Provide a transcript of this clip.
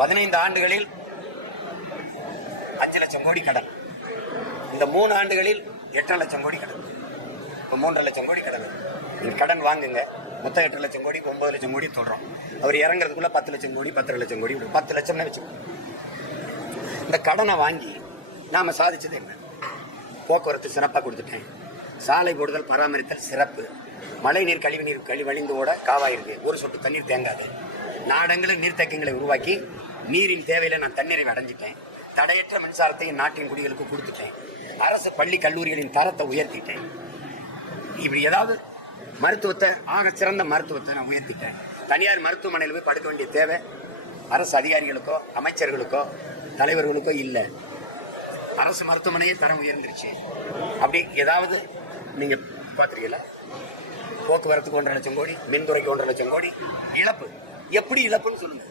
15 ஆண்டுகளில் 5 லட்சம் கோடி கடன். இந்த 3 ஆண்டுகளில் 8 லட்சம் கோடி கடன். இப்போ 3 லட்சம் கோடி கடன். நீங்கள் கடன் வாங்குங்க, மொத்தம் 8 லட்சம் கோடி 9 லட்சம் கோடி சொல்கிறோம். அவர் இறங்குறதுக்குள்ள 10 லட்சம் கோடி 10 லட்சம் கோடி 10 லட்சம்னு வச்சுக்கோங்க. இந்த கடனை வாங்கி நாம் சாதிச்சது என்ன? போக்குவரத்து சிறப்பாக கொடுத்துட்டேன், சாலை போடுதல் பராமரித்தல் சிறப்பு, மழை நீர் கழிவு நீர் வழிந்து ஓட காவாயிருக்கு, ஒரு சொட்டு தண்ணீர் தேங்காது, நாடெங்கிலும் நீர்த்தேக்கங்களை உருவாக்கி நீரின் தேவையில நான் தண்ணீரை அடைஞ்சிட்டேன், தடையற்ற மின்சாரத்தை நாட்டின் குடிகளுக்கு கொடுத்துட்டேன், அரசு பள்ளி கல்லூரிகளின் தரத்தை உயர்த்திட்டேன், இப்படி ஏதாவது மருத்துவத்தை ஆக சிறந்த மருத்துவத்தை நான் உயர்த்திட்டேன். தனியார் மருத்துவமனையில் போய் படுக்க வேண்டிய தேவை அரசு அதிகாரிகளுக்கோ அமைச்சர்களுக்கோ தலைவர்களுக்கோ இல்லை. அரசு மருத்துவமனையே தரம் உயர்ந்துருச்சு. அப்படி ஏதாவது நீங்க பார்க்குறீங்களா? போக்குவரத்துக்கு 1.5 லட்சம் கோடி, மின்துறைக்கு 1.5 லட்சம் கோடி இழப்பு. எப்படி இழப்புன்னு சொல்லுங்க.